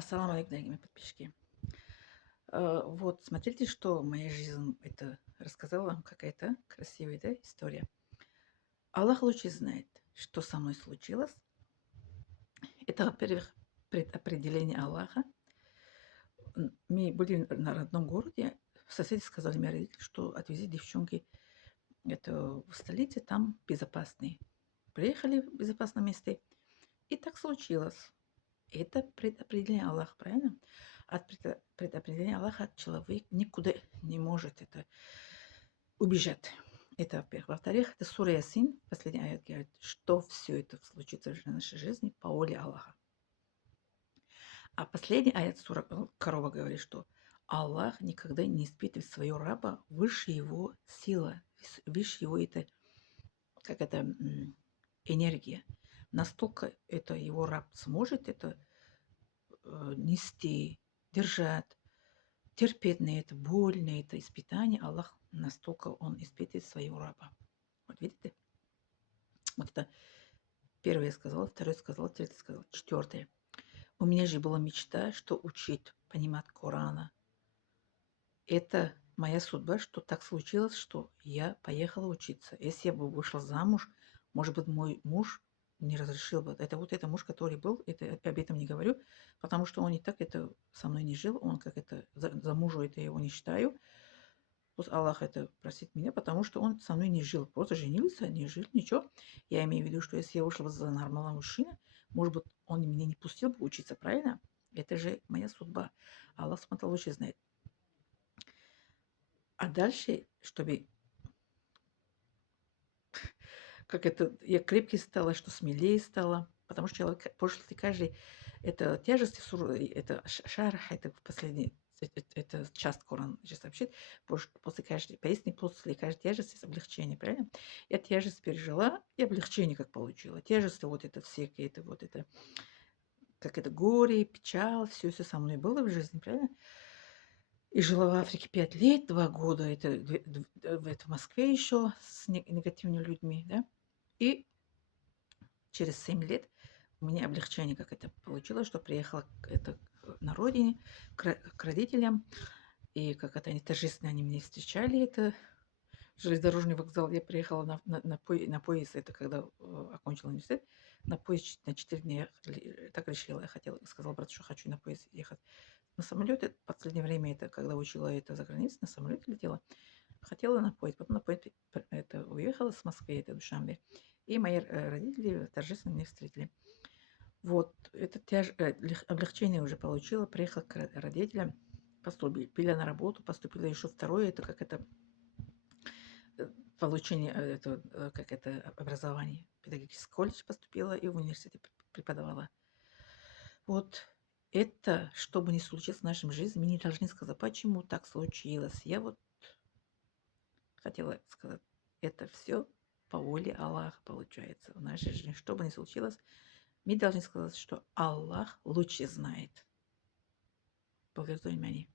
Ассаламу алейкум, дорогие мои подписчики. Вот, смотрите, что моя жизнь это рассказала, какая-то красивая, да, история. Аллах лучше знает, что со мной случилось. Это, во-первых, предопределение Аллаха. Мы были на родном городе. Соседи сказали мне родители, что отвези девчонки это в столице, там безопаснее. Приехали в безопасном месте. И так случилось. Это предопределение Аллаха, правильно? От предопределения Аллаха человек никуда не может это убежать. Это во-первых. Во-вторых, это сура Ясин, последний аят говорит, что все это случится в нашей жизни по воле Аллаха. А последний аят сура Корова говорит, что Аллах никогда не испытывает своего раба выше его сила, выше его это, как это, энергия. Настолько это его раб сможет это нести, держать, терпеть на это боль, на это испытание, Аллах настолько он испытывает своего раба. Вот видите? Вот это первое я сказала, второе сказала, третье сказала, четвертое. У меня же была мечта, что учить, понимать Корана. Это моя судьба, что так случилось, что я поехала учиться. Если я бы вышла замуж, может быть, мой муж не разрешил бы. Это вот это муж, который был, это об этом не говорю, потому что он и так это со мной не жил, он как это за мужа это я его не считаю. Пусть Аллах это простит меня, потому что он со мной не жил, просто женился, не жил, ничего. Я имею в виду, что если я вышла за нормального мужчины, может быть, он меня не пустил бы учиться, правильно? Это же моя судьба. Аллах смотрел лучше знает. А дальше, чтобы как это, я крепкий стала, что смелее стала, потому что человек после каждой это тяжести, это шарх, это последний, это часть Коран сейчас сообщит, после каждой поясни, после каждой тяжести есть облегчение, правильно? Я тяжесть пережила, и облегчение как получила. Тяжесть, вот это все, это вот это, как это горе, печаль, все со мной было в жизни, правильно? И жила в Африке 5 лет, 2 года, это в Москве еще с негативными людьми, да? И через 7 лет у меня облегчение как это получилось, что приехала на родине к родителям. И как это они торжественно они меня встречали, это железнодорожный вокзал. Я приехала на поезд, это когда окончила университет, на поезд на 4 дня. Так решила, я хотела, сказала брату, что хочу на поезд ехать. На самолете, в последнее время, это когда учила это за границей, на самолете летела. Хотела на поезд, потом на поезд это, уехала с Москвы, это Душанбе. И мои родители торжественно меня встретили. Вот, это облегчение уже получила, приехала к родителям, поступила на работу, поступила еще второе, это как это получение, это, как это образование, педагогический колледж поступила и в университете преподавала. Вот это, что бы ни случилось в нашей жизни, мы не должны сказать, почему так случилось. Я вот хотела сказать, это все по воле Аллаха получается в нашей жизни. Что бы ни случилось, мы должны сказать, что Аллах лучше знает. Благодарю за внимание.